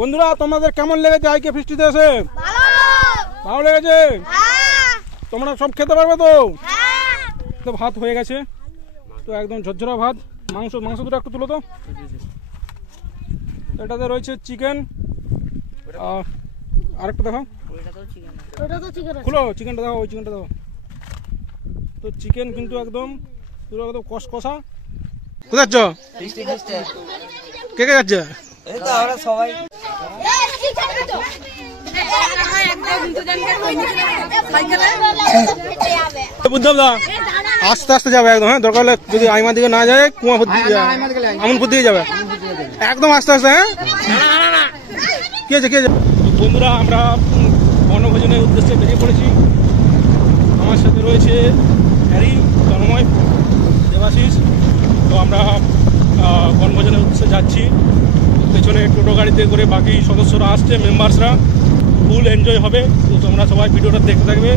বন্ধুরা তোমাদের কেমন লেগেছে আইকে ফিস্টিতে এসে? ভালো লেগেছে? তোমরা সব খেতে পারবে তো? তো ভাত হয়ে গেছে, তো একদম ঝরঝরা ভাত। মাংস দুটো একটু তুলো তো। এটাতে রয়েছে চিকেন, আরেকটা দেখো, খুলো চিকেনটা দেখো, ওই চিকেনটা দেখো। তো চিকেন কিন্তু একদম পুরো একদম কষা। কোথায় যাচ্ছ? কে কে যাচ্ছে? বুঝলাম না, আস্তে আস্তে যাবে একদম। হ্যাঁ, দরকার হলে যদি আইমার দিকে না যায় কুয়াপুর দিকে, আমনপুর দিকে যাবে একদম আস্তে আস্তে। হ্যাঁ, কি আছে কি আছে? বন্ধুরা আমরা বনভোজনের উদ্দেশ্যে বেরিয়ে পড়েছি। আমার সাথে রয়েছে হ্যারি, তন্ময়, দেবাশিস। তো আমরা বনভোজনের উদ্দেশ্যে যাচ্ছি। পেছনে টোটো গাড়িতে করে বাকি সদস্যরা আসছে, মেম্বার্সরা। ফুল এনজয় হবে। তো তোমরা সবাই ভিডিওটা দেখতে থাকবে,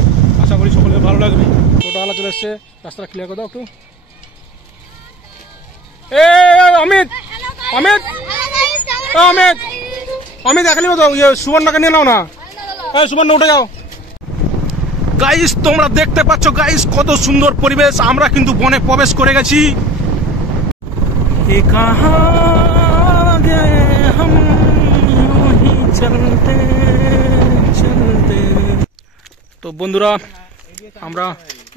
আশা করি সকলের ভালো লাগবে। টোটোওয়ালা চলে এসছে, রাস্তাটা ক্লিয়ার করে দাও একটু। অমিত অমিত অমিত অমিত দেখালি তো, সুবর্ণকে নিয়ে নাও না। সুবর্ণ উঠে যাও। গাইস তোমরা দেখতে পাচ্ছ গাইস কত সুন্দর পরিবেশ। আমরা কিন্তু বনে প্রবেশ করে গেছি। তো বন্ধুরা আমরা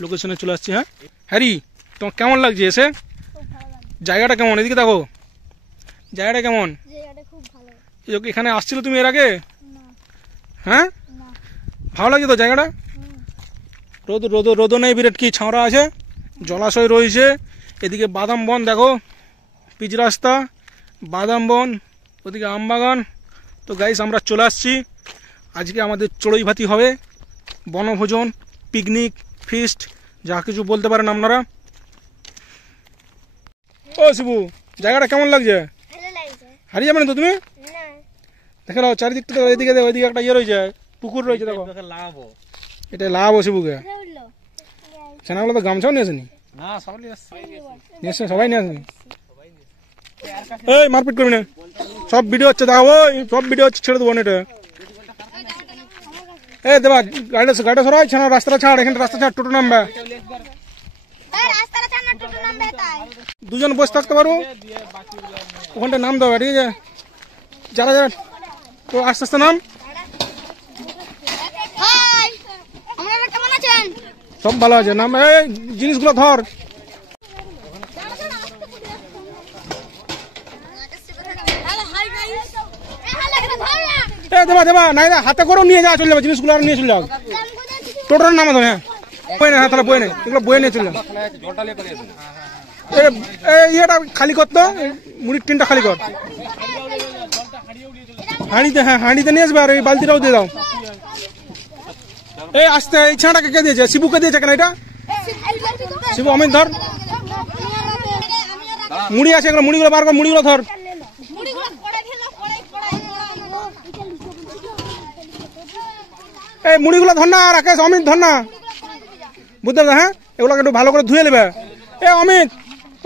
লোকেশনে চলে আসছি। হ্যাঁ হ্যারি, তোমার কেমন লাগছে এসে? জায়গাটা কেমন? এদিকে দেখো, জায়গাটা কেমন? এখানে আসছিল তুমি এর আগে? হ্যাঁ, ভালো লাগছে তো জায়গাটা? রোদ নেই, বিরাট কি ছাওড়া আছে, জলাশয় রয়েছে। এদিকে বাদাম বন দেখো, পিচ রাস্তা, বাদাম বন, ওদিকে আম বাগান। তো গাইস আমরা চলে আসছি। আজকে আমাদের চড়ুই ভাতি হবে, বনভোজন, পিকনিক, ফিস্ট, যা কিছু বলতে পারেন আপনারা। ও শিবু, জায়গাটা কেমন লাগছে? হারিয়ে যাবে না তো তুমি? দেখে নাও চারিদিকটা, এদিকে দেখো, এদিকে একটা ইয়ে রয়েছে, পুকুর রয়েছে দেখো। এটা লাভ ও শিবুকে। ছানাগুলো তো গামছাও নিয়ে আসেনি? সবাই নিয়ে আসেনি। এই মারপিট করবি না, সব ভিডিও হচ্ছে দেখো, সব ভিডিও হচ্ছে, ছেড়ে দেবো এটা। দেবা গাড়িটা সরাই, ছাড়া রাস্তাটা ছাড়, এখানে রাস্তা ছাড়, টোটো নামবে। দুজন বসে থাকতে পারবো, ওখানটা নাম দেবে, ঠিক আছে? যারা যারা তো আস্তে আস্তে নাম। সব ভালো আছে, নাম। এই জিনিসগুলো ধর। দেবা দেবা নাই, হাতে করেও নিয়ে যাওয়া চলে যাবে, জিনিসগুলো আর নিয়ে চলে যাও। টোটোর নামা তো। হ্যাঁ বই না, তাহলে বই নেই, এগুলো বয়ে নিয়ে চলে যাও। ইয়েটা খালি করতো, মুড়ির টিনটা খালি কর। হাঁড়িতে, হ্যাঁ হাঁড়িতে নিয়ে আসবে, আর এই বালতিটাও দিয়ে দাও। এই আসতে, এই ছানাটাকে কে দিয়েছে? শিবুকে দিয়েছে কেন এটা? শিবু, অমিত ধর, মুড়ি আছে, এগুলো মুড়িগুলো বার কর, মুড়িগুলো ধর। এই মুড়িগুলো ধর না, রাকেশ, অমিত ধর না, বুঝতে পারছো? হ্যাঁ, এগুলোকে একটু ভালো করে ধুয়ে নেবে। অমিত,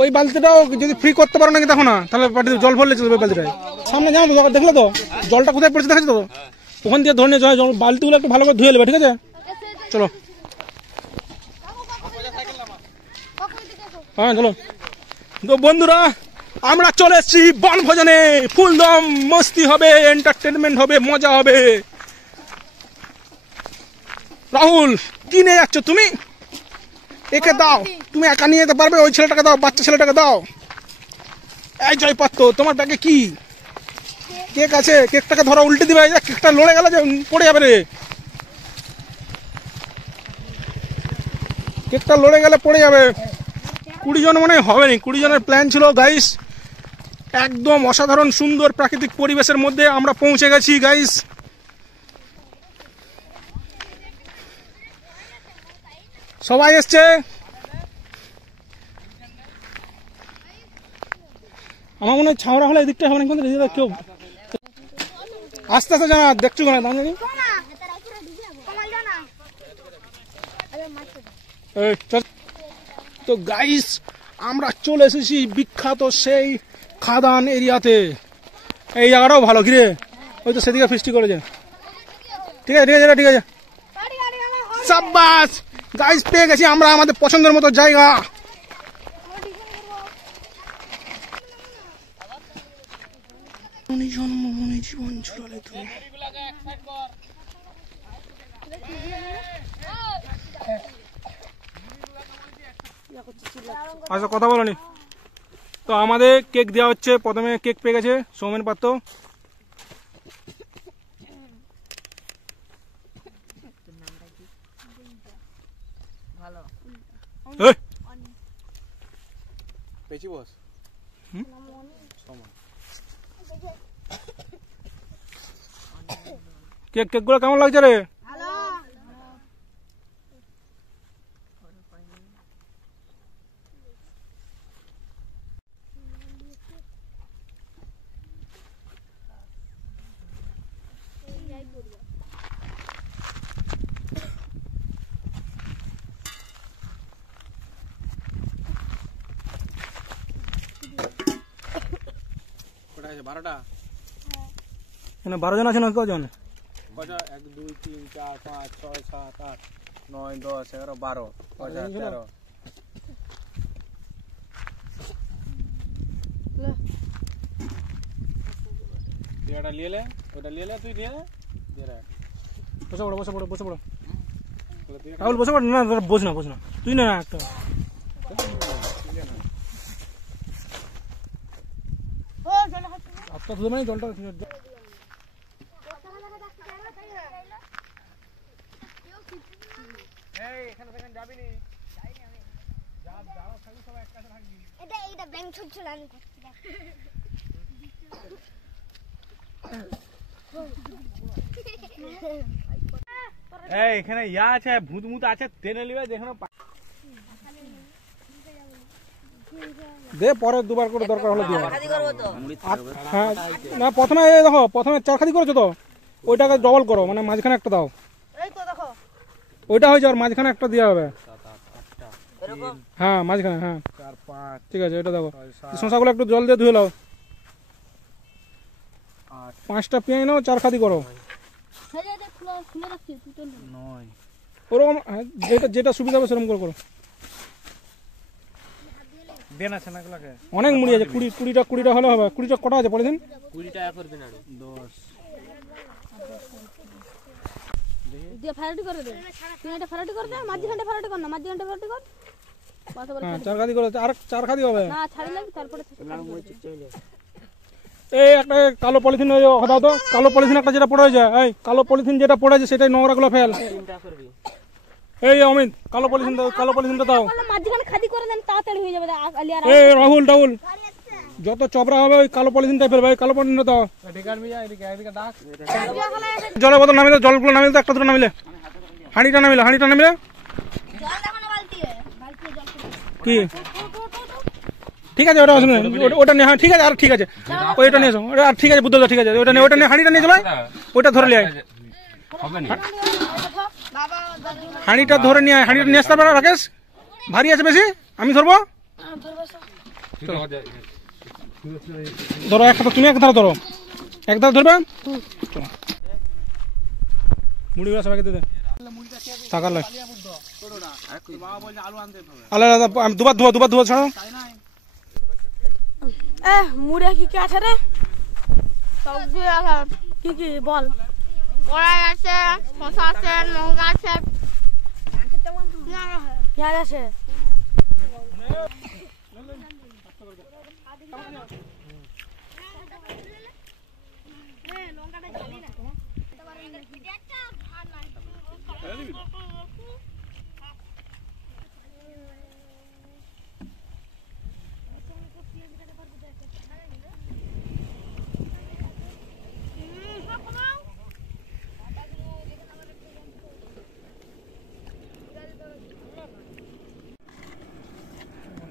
ওই বালতিটাও যদি ফ্রি করতে পারো নাকি দেখো না, তাহলে জল ভরলে চলবে বালতিটায়। সামনে যাও তো, দেখলে তো জলটা কোথায় পড়েছে, দেখেছো তো? ওখান দিয়ে ধরে নিয়ে যাও, বালতিগুলো একটু ভালো করে ধুয়ে নেবে, ঠিক আছে? চলো, হ্যাঁ চলো। তো বন্ধুরা আমরা চলে এসেছি বনভোজনে। ফুলদম মস্তি হবে, এন্টারটেনমেন্ট হবে, মজা হবে। রাহুল, কি নিয়ে যাচ্ছ তুমি? একে দাও, তুমি একা নিয়ে যেতে পারবে? ওই ছেলেটাকে দাও, বাচ্চা ছেলেটাকে দাও। এই জয়পাত্র, তোমার ব্যাগে কি কেক আছে? কেকটাকে ধরো, উল্টে দিবে, কেকটা লড়ে গেলে যে পড়ে যাবে রে। কেকটা লড়ে গেলে পড়ে যাবে। 20 জন মনে হবে না, 20 জনের প্ল্যান ছিল গাইস। একদম অসাধারণ সুন্দর প্রাকৃতিক পরিবেশের মধ্যে আমরা পৌঁছে গেছি গাইস। সবাই এসছে। আমার মনে হয় ছাওড়া হলে এদিকটা হবে না, কেউ আস্তে আস্তে জানা দেখছো না, জানি। তো গাইস আমরা চলে এসেছি বিখ্যাত সেই খাদান এরিয়াতে। এই জায়গাটাও ভালো, ঘিরে ওই তো সেদিকে ফিস্টি করেছে। ঠিক আছে ঠিক আছে ঠিক আছে, সাব্বাস গাইস, পেয়ে গেছি আমরা আমাদের পছন্দের মতো জায়গা। জন্মভূমি জীবন ঝুলালে তুমি। আচ্ছা কথা বলনি তো, আমাদের কেক দেওয়া হচ্ছে। প্রথমে কেক পেয়ে গেছে সৌমেন পাত্র। কেক গুলো কেমন লাগছে রে? এখানে 12 জন আছে না কজন? 1 2 3 4 5 6 7 8 9 10 11 12 13 এটা নিয়ে লে, ওটা নিয়ে লে, তুই নিয়ে লে। বসে পড়ো বসে পড়ো বসে পড়ো রাহুল, বসে পড়ো। না বস না বস না, তুই না একটা হাতটা ধুয়ে মানে জলটা। এখানে ইয়া আছে, ভূত মুত আছে, টেনে নিবে যেখানে। দে পরে দুবার করে দরকার হলে দিয়ে। হ্যাঁ না, প্রথমে দেখো, প্রথমে 4 খাদি করেছো তো, ওইটাকে ডবল করো, মানে মাঝখানে একটা দাও। ওইটা হয়ে যাওয়ার মাঝখানে একটা দেওয়া হবে। হ্যাঁ মাঝখানে, হ্যাঁ 4 5 ঠিক আছে, এটা দেখো। শশাগুলো একটু জল দিয়ে ধুয়ে নাও। 5টা পেঁয়াজ নাও, 4 খাদি করো। 9 ওরকম যেটা যেটা সুবিধা হবে সেরকম করে করো। দেন আছে না গুলাকে, অনেক মুড়ি আছে। 20টা হলে হবে। 20টা কটা আছে পলিথিন? 20 টাকা করবে না 10 দিয়ে ফারাটি করে দে। তুই এটা ফারাটি করে দে, মাঝখানটা ফারাটি কর না, মাঝখানটা ফারাটি কর। হ্যাঁ 4 খাদি করো, আর 4 খাদি হবে না ছাড়ি লাগি তারপরে এই একটা কালো পলিথিন দাও তো। কালো পলিথিন একটা যেটা পড়ে যায়, এই কালো পলিথিন যেটা পড়ে যায় সেটাই নোংরাগুলো ফেল। এই অমিত, কালো পলিথিন দাও, কালো পলিথিনটা দাও। মাঝখানে খাদি করে দেন, তাড়াতাড়ি হয়ে যাবে। আলিয়ার এই রাহুল যত চবড়া হবে ওই কালো পলিথিনটাই ফেলবে। ওই কালো পলিথিনটা দাও। জলের বোতল নামিলে, জলগুলো নামিলে তো একটা দুটো নামিলে। হাঁড়িটা নামিলে কি ঠিক আছে, ওটা আসবে ওটা নিয়ে। হ্যাঁ ঠিক আছে, আর ঠিক আছে, ওইটা নিয়ে এসো। আর ঠিক আছে বুদ্ধ, ঠিক আছে, ওটা নিয়ে হাঁড়িটা নিয়ে চলো, ওইটা ধরে নিয়ে আয়। হাঁড়িটা ধরে নিয়ে আয়, হাঁড়িটা নিয়ে আসতে পারো রাকেশ? ভারী আছে বেশি, আমি ধরবো। ধরো একটা, তুমি এক ধার ধরো, এক ধার ধরবে। মুড়িগুলো সবাইকে দিয়ে দে থাকার লাই। আলাদা দুবার ধোয়া ছাড়ো। মুড়ে কি কি আছে রে? সবজি আছে। কি কি বল? কড়াই আছে, শসা আছে, লঙ্কা আছে, পেঁয়াজ আছে।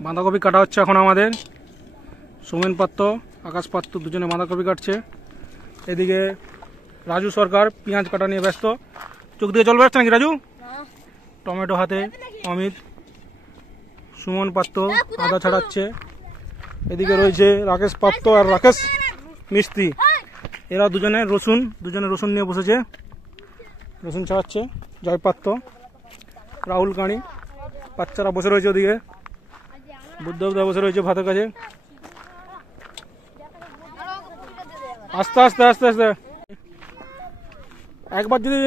বাঁধাকপি কাটা হচ্ছে এখন আমাদের। সৌমেন পাত্র, আকাশ পাত্র দুজনে বাঁধাকপি কাটছে। এদিকে রাজু সরকার পেঁয়াজ কাটা নিয়ে ব্যস্ত। চোখ দিয়ে জল বেরোচ্ছে নাকি রাজু? টমেটো হাতে অমিত। সুমন পাত্র আদা ছাড়াচ্ছে। এদিকে রয়েছে রাকেশ পাত্র আর রাকেশ মিস্ত্রি। এরা দুজনে রসুন নিয়ে বসেছে, রসুন ছাড়াচ্ছে। জয়পাত্র, রাহুল কাঁড়ি, বাচ্চারা বসে রয়েছে ওদিকে, বুদ্ধদেবদা বসে রয়েছে ভাতের কাছে। আস্তে আস্তে আস্তে আস্তে একবার যদি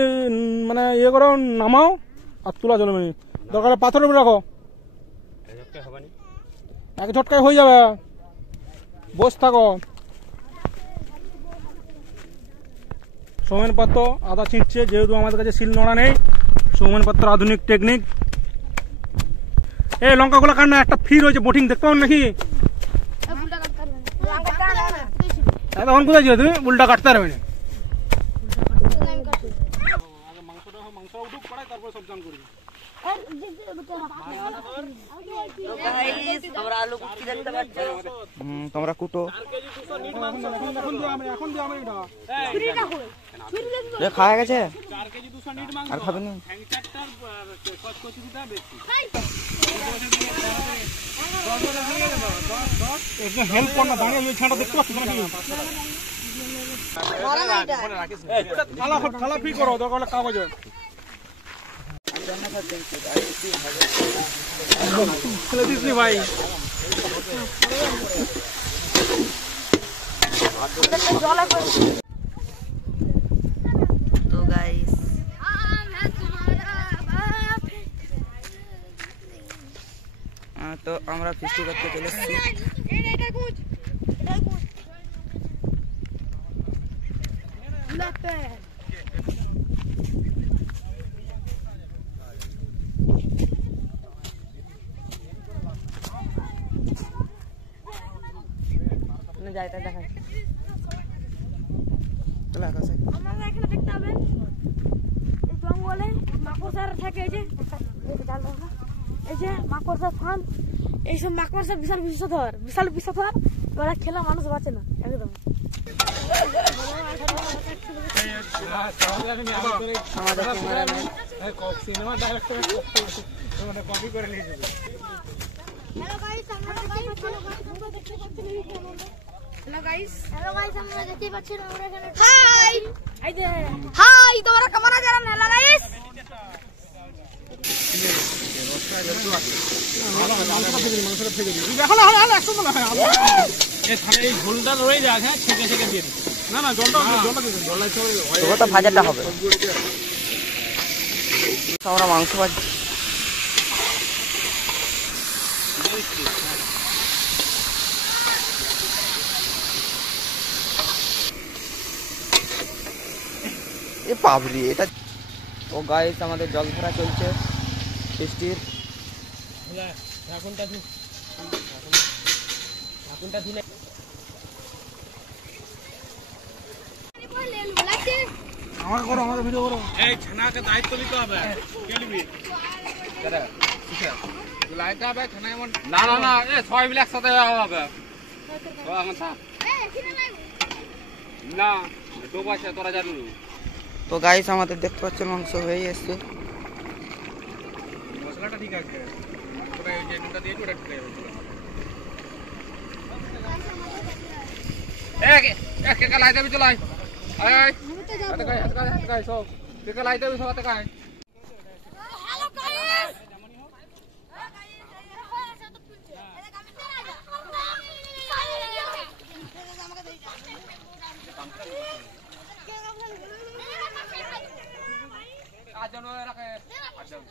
মানে ইয়ে করো, নামাও আর তোলা চলবে না, দরকার পাথরের উপরে রাখো, এক ঝটকায় হয়ে যাবে, বস থাকো। সৌমেন পাত্র আদা ছিঁটছে, যেহেতু আমাদের কাছে শিল নোড়া নেই, সৌমেন পাত্র আধুনিক টেকনিক। এই লঙ্কাগুলো কাট না, একটা ফ্রি রয়েছে বোটিং, দেখতে পাবেন নাকি? এখন কোথায় ছিল তুমি? উল্টা কাটতে পারবে না। তোমরা কুটো খাওয়া গেছে আর খাবে না। হেল্প কর না, দাঁড়িয়ে ছাঁটা দেখতে পাচ্ছি নাকি? থালা ফ্রি করো, দরকার হলে কাগজ। ভাই তো গাইস তো আমরা ফিস্টি করতে চলে এসেছি। যাইতে দেখায় চলে আকাশে। আপনারা এখানে দেখতে পাবেন এই জঙ্গলে মাকড়সার থাকে, এই যে মাকড়সার ফার্ম। এইসব মাকড়সা বিশাল বিষধর, ওরা খেলা মানুষ বাঁচে না একদম। হ্যালো গাইস আমরা দেখতে পাচ্ছেন আমরা এখানে হাই এই যে হাই তোমরা কেমন আছো? হ্যালো গাইস এই ঝোলটা রয়ে যাক, হ্যাঁ ছেঁকে ছেঁকে দিয়ে দিই। না না জলটা তো ভাজাটা হবে। আমরা মাংস ভাজি এ পাবলি এটা। ও গাইস আমাদের জল ধরা চলছে বৃষ্টির। আমাকে করো, আমাকে ভিডিও করো। এই ছানাকে দায়িত্ব নিতে হবে। কে নিবি? লাইতে হবে ছানা এমন। না না না, এ সবাই মিলে একসাথে হবে। ও আমার সাথে না ডোব আছে, তোরা জানি। তো গাইস আমাদের দেখতে পাচ্ছেন মাংস হয়ে এসছে। মশলাটা ঠিক আছে, ওটা এই যে নুনটা দিয়ে ওটা ঠিক আছে। এক কে লাইতে আমি চলাই। আয় আয় হাতে গায় সব কে লাইতে আমি সব হাতে গায়। হ্যালো গাইস আজন রাখে আজন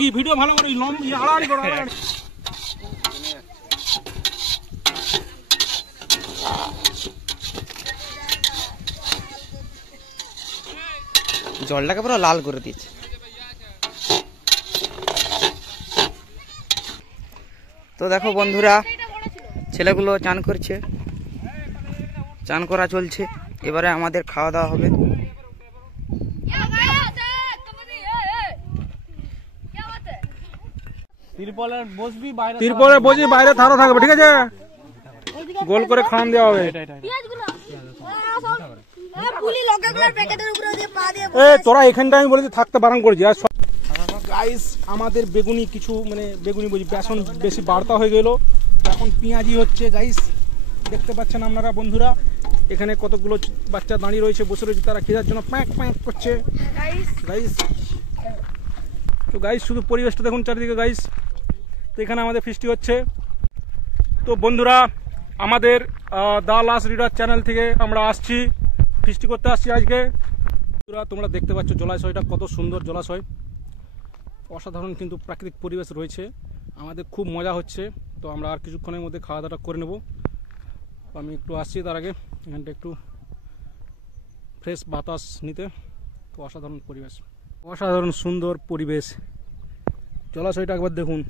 নাকি ভিডিও ভালো করে আড়াআড়ি করো আড়াআড়ি। জলটাকে পুরো লাল করে দিচ্ছে। তো দেখো বন্ধুরা, ছেলেগুলো চান করছে, চান করা চলছে। এবারে আমাদের খাওয়া দাওয়া হবে। তিরপলে বসি বাইরে থালা থাকবে, ঠিক আছে? গোল করে খাওয়ান দেওয়া হবে। তোরা এখানটা আমি বলেছি থাকতে বারণ করেছি। আর গাইস আমাদের বেগুনি কিছু মানে বেগুনি বলছি বেসন বেশি বাড়তা হয়ে গেল, এখন পেঁয়াজি হচ্ছে। গাইস দেখতে পাচ্ছেন আপনারা বন্ধুরা, এখানে কতগুলো বাচ্চা দাঁড়িয়ে রয়েছে, বসে রয়েছে, তারা খিদার জন্য প্যাঁক প্যাঁক করছে। গাইস তো গাইস শুধু পরিবেশটা দেখুন চারিদিকে গাইস। তো এখানে আমাদের ফিস্টি হচ্ছে। তো বন্ধুরা আমাদের দা লাস্ট রিডার চ্যানেল থেকে আমরা আসছি, ফিস্টি করতে আসছি আজকে। তোমরা দেখতে পাচ্ছ জলাশয়টা কত সুন্দর জলাশয়, অসাধারণ কিন্তু প্রাকৃতিক পরিবেশ রয়েছে, আমাদের খুব মজা হচ্ছে। তো আমরা আর কিছুক্ষণের মধ্যে খাওয়া দাওয়াটা করে নেব। আমি একটু আসছি তার আগে এখানটা একটু ফ্রেশ বাতাস নিতে। তো অসাধারণ পরিবেশ, অসাধারণ সুন্দর পরিবেশ। জলাশয়টা একবার দেখুন,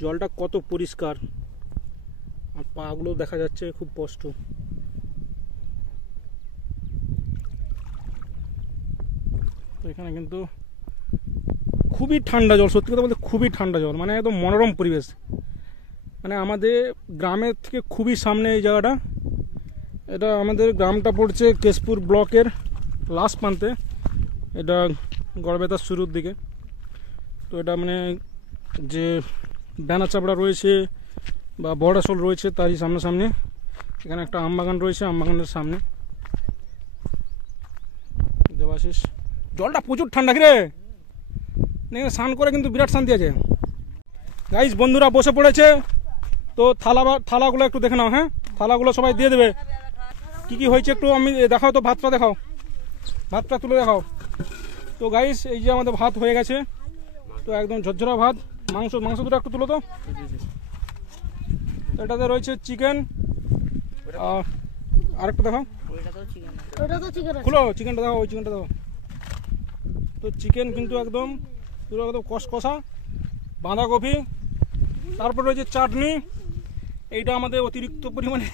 জলটা কত পরিষ্কার, আর পাগুলো দেখা যাচ্ছে খুব স্পষ্ট। তো এখানে কিন্তু খুবই ঠান্ডা জল, সত্যি কথা বলতে খুবই ঠান্ডা জল, মানে একদম মনোরম পরিবেশ। মানে আমাদের গ্রামের থেকে খুবই সামনে এই জায়গাটা। এটা আমাদের গ্রামটা পড়ছে কেশপুর ব্লকের লাস্ট প্রান্তে, এটা গড়বেতার শুরুর দিকে। তো এটা মানে যে ব্যানাচাপড়া রয়েছে বা বড়াশোল রয়েছে তারই সামনাসামনি। এখানে একটা আমবাগান রয়েছে, আমবাগানের সামনে দেবাশিস। জলটা প্রচুর ঠান্ডা কি রে, স্নান করে কিন্তু বিরাট শান্তি আছে। গাইস বন্ধুরা বসে পড়েছে, তো থালাগুলো একটু দেখে নাও। হ্যাঁ, থালাগুলো সবাই দিয়ে দেবে। কি কি হয়েছে একটু আমি দেখাও, তো ভাতটা দেখাও, ভাতটা তুলে দেখাও। তো গাইস এই যে আমাদের ভাত হয়ে গেছে, তো একদম ঝরঝরা ভাত। মাংস দুটো একটু তুলো তো। এটাতে রয়েছে চিকেন, আরেকটা দেখাও, খুলো চিকেনটা দেখাও, ওই চিকেনটা দেখাও। তো চিকেন কিন্তু একদম পুরো একদম কষকষা, বাঁধাকপি, তারপর রয়েছে চাটনি। এইটা আমাদের অতিরিক্ত পরিমাণে,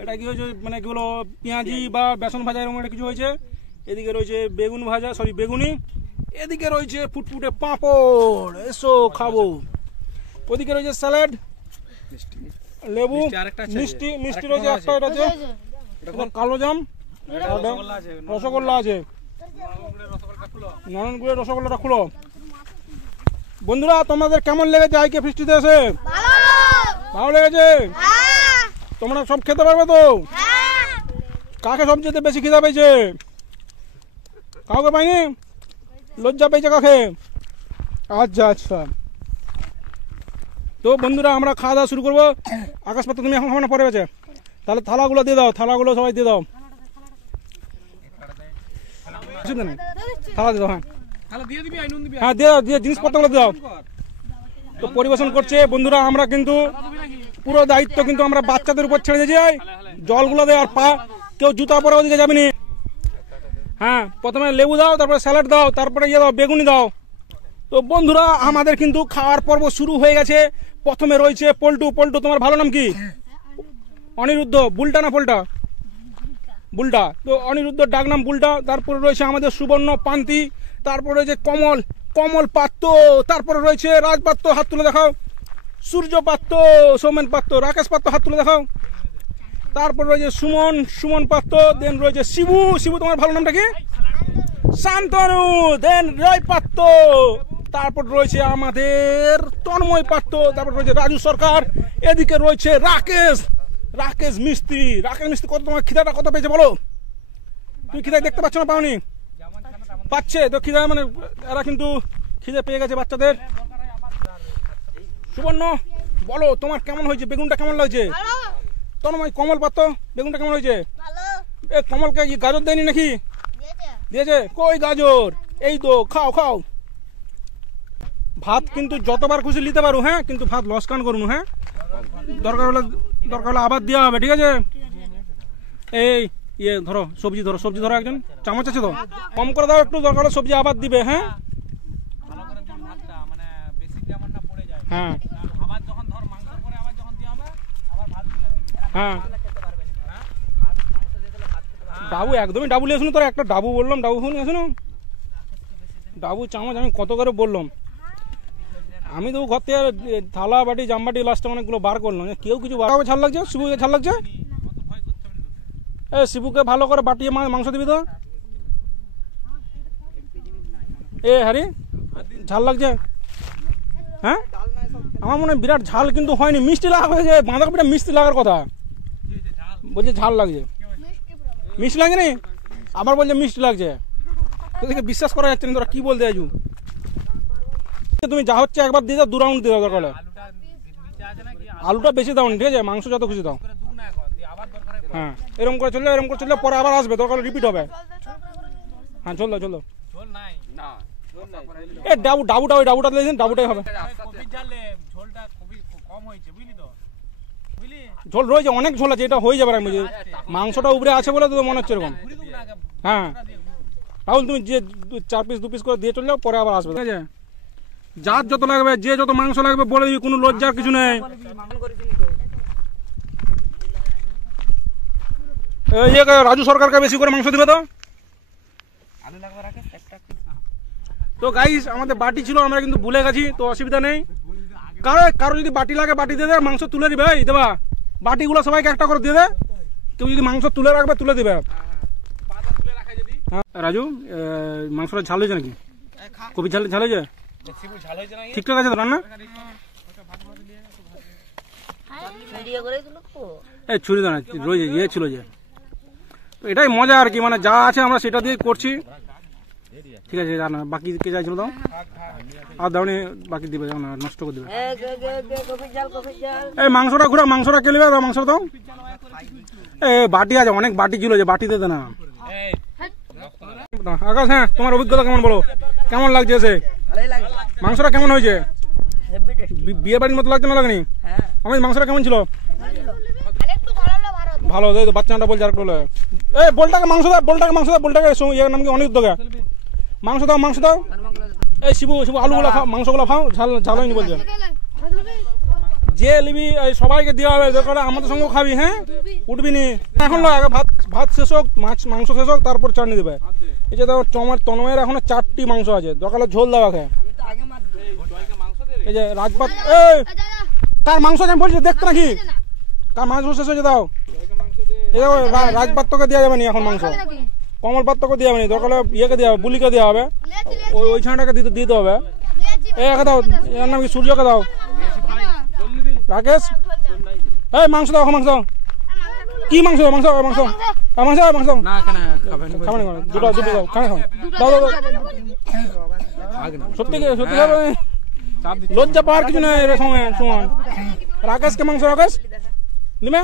এটা কি হয়েছে মানে এগুলো পেঁয়াজি বা বেসন ভাজা এরকম একটা কিছু হয়েছে। এদিকে রয়েছে বেগুন ভাজা, বেগুনি। এদিকে রয়েছে ফুটফুটে পাঁপড়, এসো খাবো। ওদিকে রয়েছে স্যালাড, লেবু, মিষ্টি রয়েছে একটা, এটা যে কালো জাম, রসগোল্লা আছে, নারায়ণগুড়ের রসগোল্লাটা খুলো। বন্ধুরা তোমাদের কেমন লেগেছে আজকে ফিস্টিতে এসে? ভালো লেগেছে? তোমরা সব খেতে পারবে তো? কাকে সবচেয়ে বেশি খিদা পেয়েছে? কাউকে পাইনি? লজ্জা পেয়েছে কাকে? আচ্ছা আচ্ছা। তো বন্ধুরা আমরা খাওয়া দাওয়া শুরু করবো। আকাশপাত্র তুমি এখন খাবো না, পরে গেছে? তাহলে থালাগুলো দিয়ে দাও, থালাগুলো সবাই দিয়ে দাও। থালা দিয়ে দাও, হ্যাঁ দিয়ে দাও, দিয়ে জিনিসপত্রগুলো দিয়ে দাও। তো পরিবেশন করছে বন্ধুরা, আমরা কিন্তু পুরো দায়িত্ব কিন্তু আমরা বাচ্চাদের উপর ছেড়ে দিয়েছি। জলগুলো দেয় আর পা কেউ জুতা পরে ওদিকে যাবেনি। হ্যাঁ, প্রথমে লেবু দাও, তারপরে স্যালাড দাও, তারপরে ইয়ে দাও বেগুনি দাও। তো বন্ধুরা আমাদের কিন্তু খাওয়ার পর্ব শুরু হয়ে গেছে। প্রথমে রয়েছে পল্টু। পল্টু তোমার ভালো নাম কি? অনিরুদ্ধ। বুলটা না পল্টা? বুলটা। তো অনিরুদ্ধ ডাক নাম বুলটা। তারপরে রয়েছে আমাদের সুবর্ণ পান্তি, তারপরে রয়েছে কমল পাত্র, তারপরে রয়েছে রাজ পাত্র, হাত তুলে দেখাও। সূর্য পাত্র, সৌমেন পাত্র, রাকেশ পাত্র, হাত তুলে দেখাও। তারপর রয়েছে সুমন পাত্র, দেন রয়েছে শিবু তোমার ভালো নামটা কি? শান্তনু, দেন রয় পাত্র, তারপর রয়েছে আমাদের তন্ময় পাত্র, তারপর রয়েছে রাজু সরকার, এদিকে রয়েছে রাকেশ মিস্ত্রি। কত তোমার খিদাটা কত পেয়েছে বলো? তুমি খিদা দেখতে পাচ্ছ না? পাওনি? পাচ্ছে তো খিদা, মানে এরা কিন্তু খিদে পেয়ে গেছে বাচ্চাদের। সুবর্ণ বলো তোমার কেমন হয়েছে, বেগুনটা কেমন লাগছে? তন্ময়, কমল পাত্র বেগুনটা কেমন হয়েছে? এ কমলকে গাজর দেয়নি দিয়েছে? কই গাজর? এই তো, খাও। ভাত কিন্তু যতবার খুশি নিতে পারো, হ্যাঁ, কিন্তু ভাত লসকান করুন, হ্যাঁ, দরকার হলে আবার দেওয়া হবে, ঠিক আছে? এই ইয়ে ধরো, সবজি ধরো, একজন চামচ আছে তো, কম করে দাও একটু, দরকার হলে সবজি আবার দিবে, হ্যাঁ ভালো করে দিন ভাতটা, মানে বেশি যেমন না পড়ে যায়। হ্যাঁ আবার যখন ধর মাংসের পরে আবার যখন দেওয়া হবে আবার ভাত দিলে হ্যাঁ। খেতে পারবে না। হ্যাঁ, ভাত মাংস দিয়ে দিলে ভাত খেতে পারবে ডাবু একদমই ডাবু নিয়ে আসুন, তোর একটা ডাবু বললাম, ডাবু ফোন আসুন, ডাবু চামচ আমি কত করে বললাম। আমি তো ঘর থেকে থালা বাটি জামবাটি লাস্টে অনেকগুলো বার করলাম, কেউ কিছু বার ঝাল লাগছে, শিবুকে ঝাল লাগছে, এ শিবুকে ভালো করে বাটিয়ে মাংস দিবি তো। এ হ্যারি ঝাল লাগছে, হ্যাঁ আমার মনে হয় বিরাট ঝাল কিন্তু হয়নি, মিষ্টি লাগা হয়েছে, বাঁধাকপিটা মিষ্টি লাগার কথা, বলছে ঝাল লাগছে, মিষ্টি লাগে নি, আবার বলছে মিষ্টি লাগছে, তোদেরকে বিশ্বাস করা যাচ্ছে না, তোরা কি বলতে আজু? তুমি যা হচ্ছে একবার দিয়ে দাও, 2 রাউন্ড দিয়ে দাও দরকার হলে, আলুটা বেশি দাও, ঠিক আছে, মাংস যত খুশি দাও, হ্যাঁ এরকম করে চললে পরে আবার আসবে, দরকার রিপিট হবে, হ্যাঁ চল দাও ঝোল নাই না, ঝোল নাই। এ ডাবুটা দিয়েছেন, ডাবুটাই হবে, কপির ঝালে ঝোলটা খুবই কম হয়েছে, বুঝলি তো, বুঝলি? ঝোল রয়েছে, অনেক ঝোল আছে, এটা হয়ে যাবে, আমি মাংসটা উপরে আছে বলে তো মনে হচ্ছে এরকম, হ্যাঁ রাহুল তুমি যে 4 পিস 2 পিস করে দিয়ে চলে যাও, পরে আবার আসবে, ঠিক আছে? যার যত লাগবে, যে যত মাংস লাগবে বলে দিবি, কোনো লজ্জার কিছু নেই। রাজু সরকারকে বেশি করে মাংস দিবে তো। তো গাইস আমাদের বাটি ছিল, আমরা কিন্তু ভুলে গেছি, তো অসুবিধা নেই, কারো যদি বাটি লাগে বাটি দিয়ে দে, মাংস তুলে দিবে, এই দেবা বাটিগুলো সবাইকে একটা করে দিয়ে দে, কেউ যদি মাংস তুলে রাখবে তুলে দিবে। হ্যাঁ রাজু, মাংসটা ঝাল হয়েছে নাকি? কপি ঝাল হয়েছে, ঠিকঠাক আছে তো রান্না? এই ছুরি দাও না, রয়েছে ইয়ে ছিল যে, তো এটাই মজা আর কি, মানে যা আছে আমরা সেটা দিয়ে করছি, ঠিক আছে? রান্না বাকি কে চাইছিল দাও, আর দাও নি, বাকি দিবে, যাও না, নষ্ট করে দিবে। এই মাংসটা কে নেবে, দাও মাংস দাও। এই বাটি আছে, অনেক বাটি ছিল যে, বাটিতে দে না। আকাশ, হ্যাঁ তোমার অভিজ্ঞতা কেমন বলো, কেমন লাগছে এসে? মাংসটা কেমন হয়েছে? বিয়ে বাড়ির মতো লাগছে না লাগেনি? আমি মাংসটা কেমন ছিল? ভালো, বাচ্চাটা বলছে আর এই বলটাকে মাংস দাও, বলটাকে ইয়ে নাম কি অনেক দোকা, মাংস দাও। এই শিবু আলুগুলো খাও, মাংসগুলো খাও, ঝাল হয়নি বলছে। যে নিবি সবাইকে দেওয়া হবে, দরকার আমাদের সঙ্গে খাবি, হ্যাঁ উঠবি নি এখন, আগে ভাত শেষ হোক, মাংস শেষ হোক, তারপর চাটনি দেবে। এই যে দেখো তনমের এখনো 4টি মাংস আছে, দরকার ঝোল দেওয়া খায়। এই যে রাজপাত, কার মাংস আমি বলছি দেখতে নাকি, কার মাংস শেষ হয়েছে দাও। এই দেখো রাজপাত তোকে দেওয়া যাবে না এখন মাংস, কমল পাত তোকে দেওয়া যাবে না, দরকার ইয়েকে দেওয়া হবে, বুলিকে দেওয়া হবে, ওই ছানাটাকে দিতে হবে। একে দাও, এর নাম কি সূর্যকে দাও। রাকেশ, এই মাংস দাও, মাংস দাও। কি মাংস? মাংস না, খাবে না, দুটো দাও, খানে খাও, দাও। সত্যি লজ্জা পাওয়ার কিছু নেই সুমন। রাকেশকে মাংস, রাকেশ নিবে,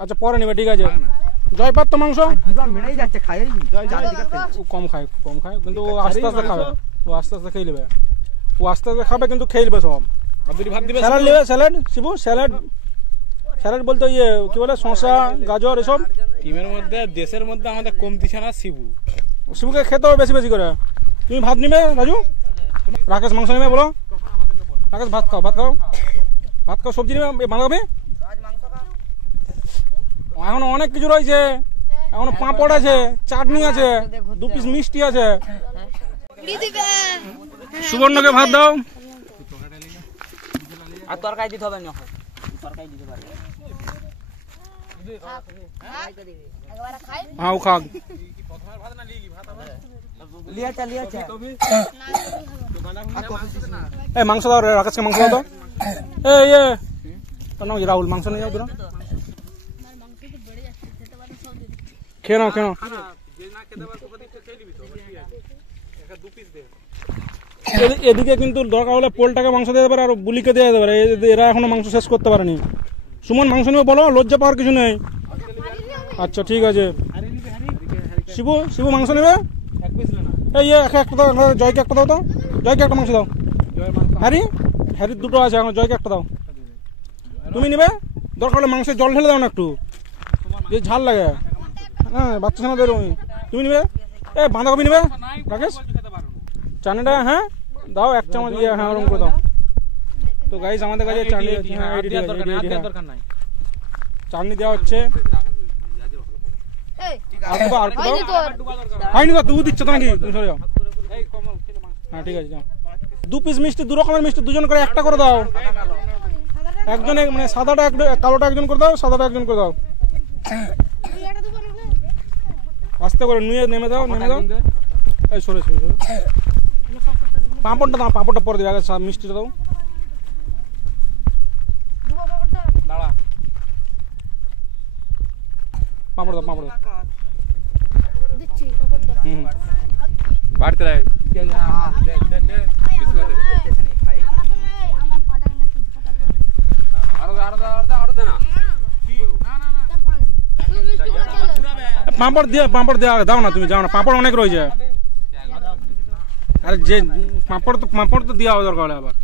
আচ্ছা পরে নিবে, ঠিক আছে। জয়পাত তো মাংস কম খায়, কিন্তু ও আস্তে আস্তে খাবে, খেয়ে নেবে, ও আস্তে আস্তে খাবে, কিন্তু খেয়ে নেবে সব। স্যালাড নেবে, শিবু স্যালাড বলতে ইয়ে কি বলে, শসা গাজর এসব। টিমের মধ্যে দেশের মধ্যে আমাদের কমতিছে না শিবুকে খেতে হবে বেশি করে। তুমি ভাত নিবে রাজু, রাকেশ মাংস নেবে, বলো রাকেশ ভাত খাও, সবজি নেবে, বাঁধাকপি, এখন অনেক কিছু রয়েছে, এখন পাঁপড় আছে, চাটনি আছে, 2 পিস মিষ্টি আছে। সুবর্ণকে ভাত দাও, আর তরকারি দিতে হবে না, তরকারি দিতে পারবে, হ্যাঁ ও খাক। এই মাংস দাও, রাকেশকে মাংস দাও। তোর নাম রাহুল, মাংস নিয়ে যাও তোরা, খেয়ে নাও। এদিকে কিন্তু দরকার হলে পোলটাকে মাংস দিয়ে দেবে, আর বুলিকে দিয়ে দেবে, এরা এখনো মাংস শেষ করতে পারেনি। সুমন মাংস নেবে, বলো, লজ্জা পাওয়ার কিছু নেই। আচ্ছা ঠিক আছে, শিবু মাংস নেবে, এই একটা দাও, জয়কে একটা দাও তো। জয়কে একটা মাংস দাও। হ্যারি হ্যারি দুটো আছে এখন, জয়কে একটা দাও। তুমি নিবে? দরকার হলে মাংসের জল ঢেলে দাও না একটু, যে ঝাল লাগে। হ্যাঁ বাচ্চা সামনে তুমি নিবে? এ বাঁধাকপি নিবে রাকেশ? চাটনিটা হ্যাঁ দাও, এক চামচ দিয়ে হ্যাঁ ওরকম করে দাও। তো গাইস আমাদের কাছে চাটনি চাটনি দেওয়া হচ্ছে। আর হয়নি তো, তুই দিচ্ছ তো নাকি? তুমি সরে যাও। হ্যাঁ ঠিক আছে যাও। 2 পিস মিষ্টি, 2 রকমের মিষ্টি, 2জন করে একটা করে দাও। একজন মানে সাদাটা কালোটা একজন করে দাও, সাদাটা একজন করে দাও। আস্তে করে নুয়ে নেমে দাও, নেমে দাও। এই সরে সরে পাঁপড়টা দাও, পাঁপড়টা পরে দিবে, আগে মিষ্টিটা দাও। পাঁপড় দাও, পাঁপড় দাও। বাড়তে পাঁপড় দেওয়া দাও না, তুমি যাও না, পাঁপড় অনেক রয়েছে। আরে যে পাঁপড় তো দেওয়া দরকার হলে আবার।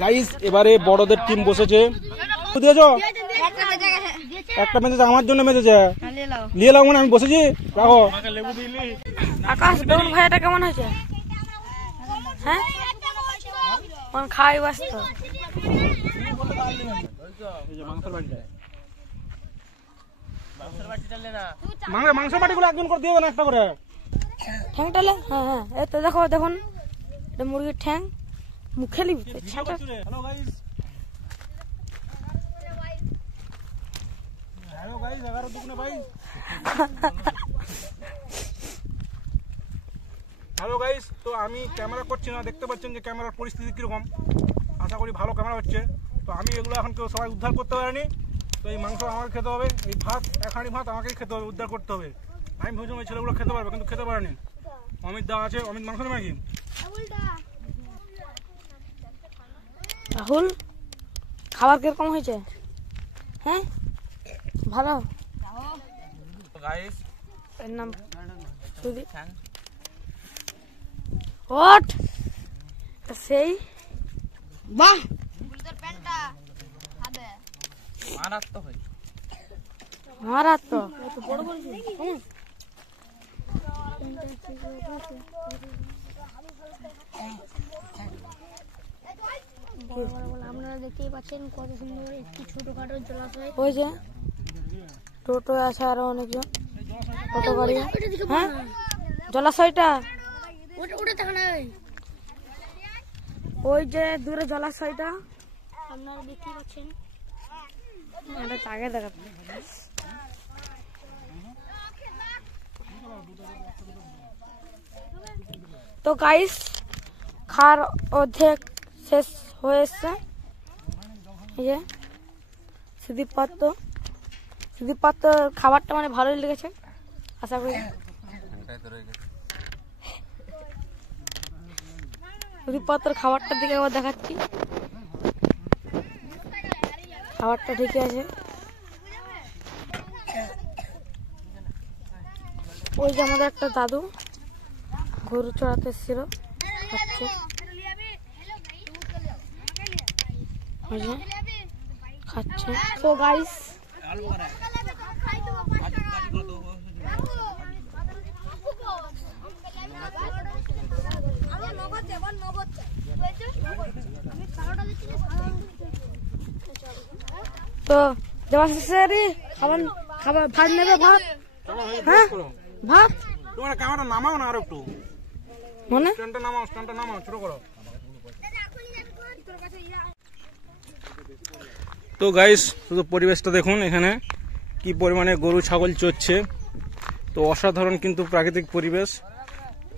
গাইস এবারে বড়দের টিম বসেছে। দিয়েছো একটা মেজেছে, আমার জন্য মেজেছে, নিয়ে নাও। মানে আমি বসেছি, রাখো। আকাশ বেগুন ভাজাটা কেমন হয়েছে? হ্যাঁ খাই ব্যস্ত। মাংস বাটিগুলো একজন করে দিয়ে দেন, একটা করে। ঠ্যাংটালে হ্যাঁ হ্যাঁ এই তো দেখো, দেখুন এটা মুরগির ঠ্যাং, মুখে লিবি। হ্যালো গাইস, হ্যালো গাইস, 11 দুগুনে 22। হ্যালো গাইস, তো আমি ক্যামেরা করছি না, দেখতে পাচ্ছেন যে ক্যামেরার পরিস্থিতি কিরকম। আশা করি ভালো ক্যামেরা হচ্ছে। তো আমি এগুলো এখন কেউ সবাই উদ্ধার করতে পারেনি। তো এই মাংস আমাকে খেতে হবে, এই ভাত একহাঁড়ি ভাত আমাকেই খেতে হবে, উদ্ধার করতে হবে। আমি ভেবেছিলাম এই ছেলেগুলো খেতে পারবে, কিন্তু খেতে পারেনি। অমিত দা আছে, অমিত মাংস নেবে নাকি? রাহুল খাবার কিরকম হয়েছে? হ্যাঁ ভালো। এর নাম সুদীপ। ওট সেই বাহ মারাত্মক। আপনারা দেখতেই পাচ্ছেন কত সুন্দর একটি ছোটখাটো জলাশয়। ওই যে টোটো আছে আরো অনেকজন, টোটো গাড়ি। হ্যাঁ জলাশয়টা ওটা দেখো না, ওই যে দূরে জলাশয়টা আপনারা দেখতেই পাচ্ছেন। এটা আগে দেখা। তো গাইস খাওয়ার অর্ধেক শেষ হয়ে এসছে। এই যে সুদীপ পাত্র খাবারটা মানে ভালোই লেগেছে আশা করি। সুদীপ পাত্র খাবারটার দিকে আবার দেখাচ্ছি, খাবারটা ঠিকই আছে। ওই যে আমাদের একটা দাদু গরু চড়াতে এসেছিল, খাচ্ছে। খাচ্ছে। তো গাইস তো দেবাশিসেরই খাবার ভাত নেবে, ভাত। হ্যাঁ ভাত তোমার ক্যামেরা নামাও না আর একটু, মানে স্ট্যান্ডটা নামাও, ছোট করো। তো গাইস শুধু পরিবেশটা দেখুন, এখানে কি পরিমাণে গরু ছাগল চড়ছে। তো অসাধারণ কিন্তু প্রাকৃতিক পরিবেশ।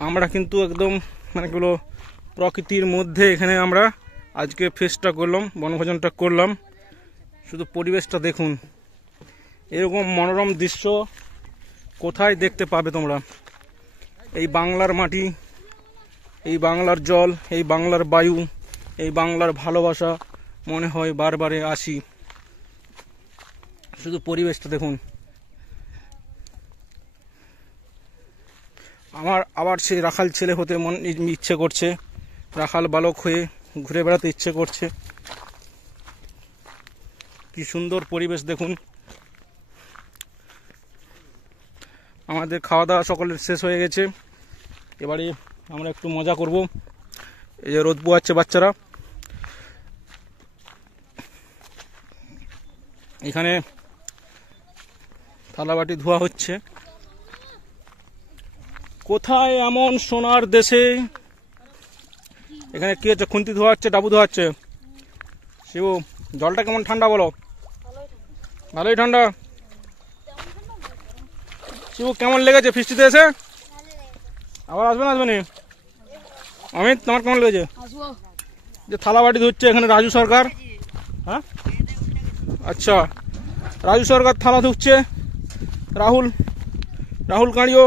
আমরা কিন্তু একদম মানে এগুলো প্রকৃতির মধ্যে এখানে আমরা আজকে ফেস্টটা করলাম, বনভোজনটা করলাম। শুধু পরিবেশটা দেখুন, এরকম মনোরম দৃশ্য কোথায় দেখতে পাবে তোমরা? এই বাংলার মাটি, এই বাংলার জল, এই বাংলার বায়ু, এই বাংলার ভালোবাসা, মনে হয় বারবারে আসি। শুধু পরিবেশটা দেখুন। আমার আবার সেই রাখাল ছেলে হতে মন ইচ্ছে করছে, রাখাল বালক হয়ে ঘুরে বেড়াতে ইচ্ছে করছে। কি সুন্দর পরিবেশ দেখুন। আমাদের খাওয়া দাওয়া সকলের শেষ হয়ে গেছে, এবারে আমরা একটু মজা করব। এই যে রোদ পোয়াচ্ছে বাচ্চারা, এখানে থালাবাটি ধোয়া হচ্ছে। কোথায় এমন সোনার দেশে, এখানে কি হচ্ছে? খুন্তি ধোয়া হচ্ছে, ডাবু ধোয়া হচ্ছে। শিবু, জলটা কেমন ঠান্ডা বলো? ভালোই ঠান্ডা। শিবু, কেমন লেগেছে ফিস্টিতে এসে? আবার আসবে না আসবে না? অমিত, তোমার কেমন লেগেছে? যে থালাবাটি ধুচ্ছে এখানে রাজু সরকার। হ্যাঁ, আচ্ছা, রাজু সরকার থালা ধুচ্ছে। রাহুল কাঁড়িও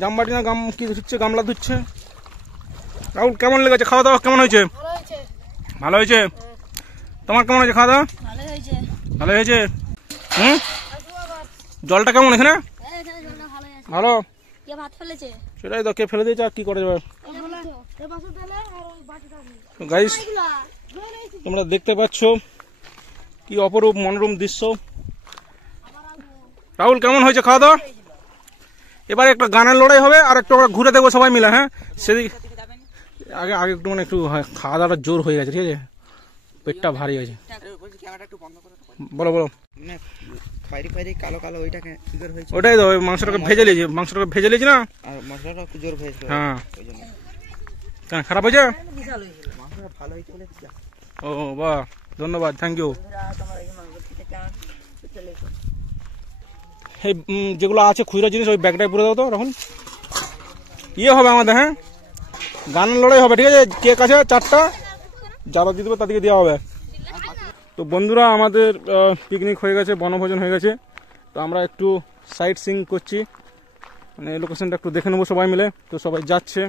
জামবাটি না গাম কি ধুচ্ছে, গামলা ধুচ্ছে। রাহুল, কেমন লেগেছে? খাওয়া দাওয়া কেমন হয়েছে? ভালো হয়েছে। তোমার কেমন হয়েছে খাওয়া দাওয়া? ভালো হয়েছে। হুম, জলটা কেমন এখানে? ভালো। সেটাই তো, কে ফেলে দিয়েছে আর কি করে যাবে। গাইস, তোমরা দেখতে পাচ্ছ কি অপরূপ মনোরম দৃশ্য। রাহুল, কেমন হয়েছে খাওয়া দাওয়া? এবার একটা গানের লড়াই হবে, আর একটু আমরা ঘুরে দেখবো সবাই মিলে। হ্যাঁ, সেদিক আগে একটু মানে একটু খাওয়া দাওয়াটা জোর হয়ে গেছে, ঠিক আছে, পেটটা ভারী হয়েছে। বলো বলো। কালো কালো ওইটাকে কি করে হয়েছে? ওটাই তো, মাংসটাকে ভেজে লিয়েছি না। আর মশলাটা জোর হয়েছে। হ্যাঁ, কেন খারাপ হয়েছে? মাংসটা ভালো হয়েছে বলে। ও বাহ, ধন্যবাদ, থ্যাংক ইউ। এই যেগুলো আছে খুচরা জিনিস ওই ব্যাগটায় পুরে দাও তো। রাহুল, ইয়ে হবে আমাদের, হ্যাঁ, গানের লড়াই হবে, ঠিক আছে। কেক আছে 4টা, যারা জিতবে তাদেরকে দেওয়া হবে। তো বন্ধুরা, আমাদের পিকনিক হয়ে গেছে, বনভোজন হয়ে গেছে। তো আমরা একটু সাইট সিইং করছি, মানে লোকেশনটা একটু দেখে নেবো সবাই মিলে। তো সবাই যাচ্ছে।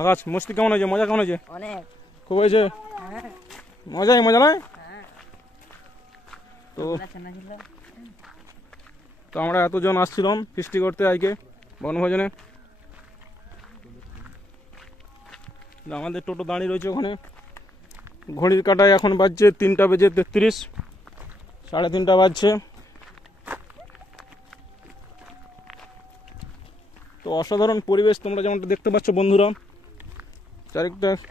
আকাশ, মস্তি কেমন হয়েছে? মজা কেমন হয়েছে? অনেক খুব হয়েছে। মজা নয়? তো আমরা এতজন আসছিলাম ফিস্টি করতে আজকে বনভোজনে। আমাদের টোটো দাঁড়িয়ে রয়েছে ওখানে। ঘড়ির কাঁটায় এখন বাজছে 3:33, 3:30 বাজছে। তো অসাধারণ পরিবেশ তোমরা যেমনটা দেখতে পাচ্ছ বন্ধুরা।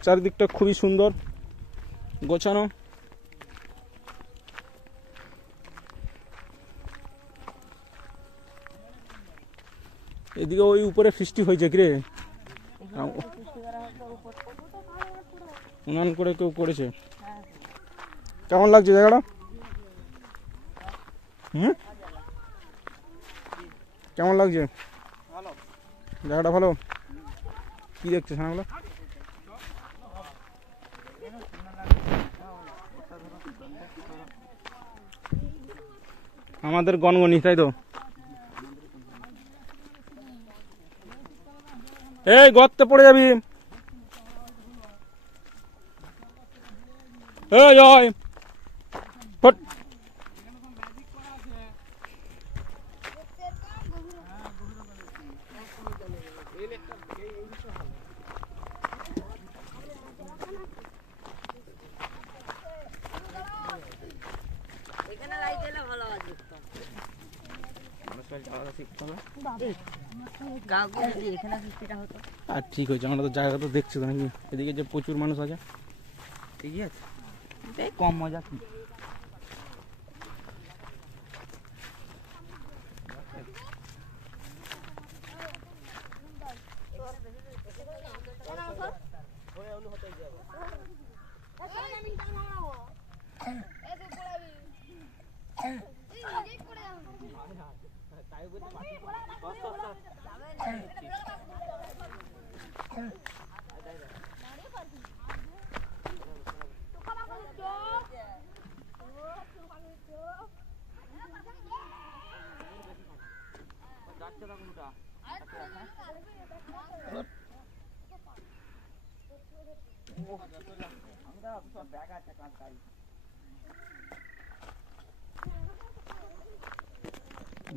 চারিদিকটা খুবই সুন্দর গোছানো। এদিকে ওই উপরে ফিস্টি হয়েছে কিরে, উনান করে কেউ করেছে। কেমন লাগছে জায়গাটা? হুম, কেমন লাগছে? জায়গাটা ভালো। কি দেখছো সামনে? আমাদের গনগনি, তাই তো? এই গর্তে পড়ে যাবি। এই ফট। আর ঠিক হয়েছে, আমরা তো জায়গা তো দেখছি তো নাকি, এদিকে যে প্রচুর মানুষ আছে। ঠিকই আছে, কম মজা কি।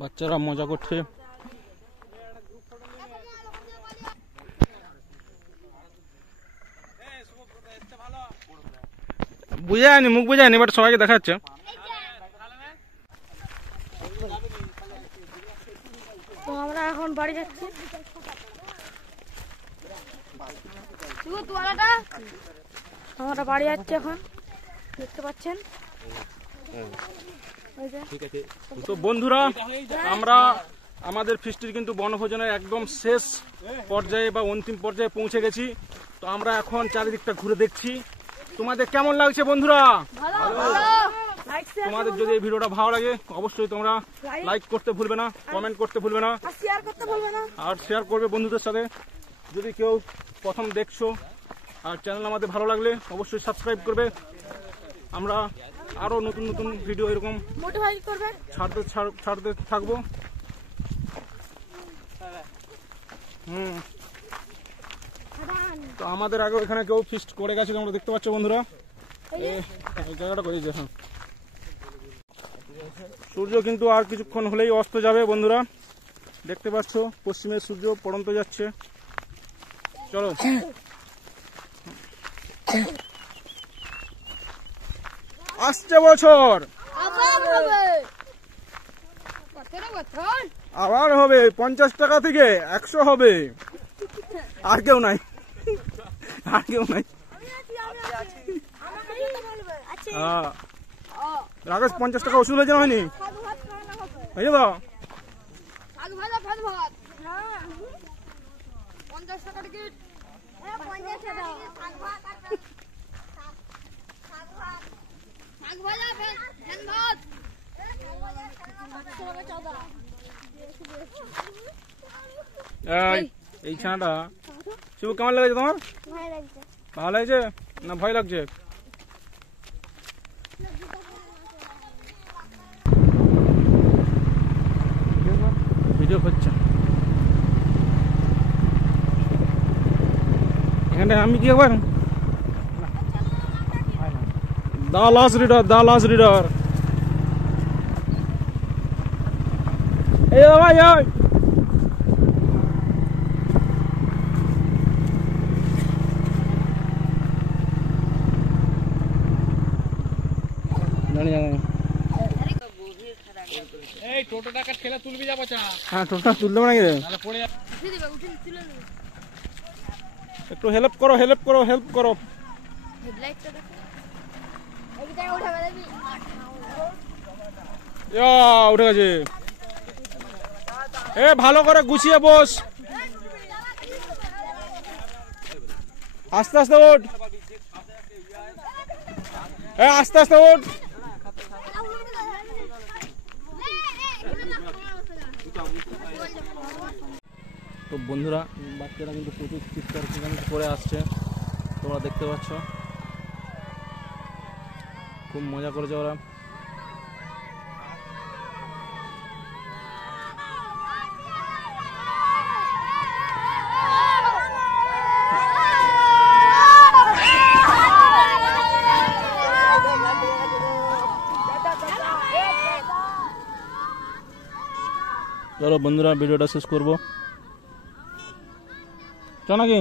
বাচ্চারা মজা করছে। বুঝে যায়নি, মুখ বুঝে যায়নি, বাট সবাইকে দেখাচ্ছে। তো আমরা এখন বাড়ি যাচ্ছি। আমরা বাড়ি যাচ্ছি এখন, দেখতে পাচ্ছেন। তো বন্ধুরা, আমরা আমাদের ফিস্টির কিন্তু বনভোজনের একদম শেষ পর্যায়ে বা অন্তিম পর্যায়ে পৌঁছে গেছি। তো আমরা এখন চারিদিকটা ঘুরে দেখছি। তোমাদের কেমন লাগছে বন্ধুরা? তোমাদের যদি এই ভিডিওটা ভালো লাগে অবশ্যই তোমরা লাইক করতে ভুলবে না, কমেন্ট করতে ভুলবে না, আর শেয়ার করবে বন্ধুদের সাথে। যদি কেউ প্রথম দেখছো আর চ্যানেল আমাদের ভালো লাগলে অবশ্যই সাবস্ক্রাইব করবে। আমরা আরো নতুন নতুন ভিডিও এরকম ছাড়তে থাকবো। তো আমাদের আগে এখানে কেউ ফিস্ট করে গেছে, তোমরা দেখতে পাচ্ছ বন্ধুরা। এই জায়গাটা করেছে। হ্যাঁ, সূর্য কিন্তু আর কিছুক্ষণ হলেই অস্ত যাবে বন্ধুরা, দেখতে পাচ্ছ পশ্চিমের সূর্য পড়ন্ত যাচ্ছে। চলো আসছে বছর আবার হবে 50 টাকা থেকে 100 হবে। আর কেউ নাই, আর কেউ নাই। রাকেশ 50 টাকা ওষুধ হয়েছে হয়নি? হয়ে যাবো। এই ছানাটা শিবু কেমন লাগছে তোমার? ভালো লাগছে না ভয় লাগছে? ভিডিও হচ্ছে এখানে। আমি কি একবার দা লাস্ট রিডার এই ভাই ওই এই টোটো টাকা ঠেলা তুলবি যাবো চা। হ্যাঁ, টোটা তুলতে নাকি? একটু হেল্প করো, হেল্প করো, হেল্প করো। উঠে গেছে। এ ভালো করে গুছিয়ে বস, আস্তে আস্তে ওঠ, আস্তে আস্তে ওঠ। তো বন্ধুরা, বাচ্চারা কিন্তু প্রচুর চিৎকার করে আসছে, তোমরা দেখতে পাচ্ছ। খুব মজা করেছে ওরা। চলো বন্ধুরা, ভিডিওটা শেষ করবো। চ নাকি?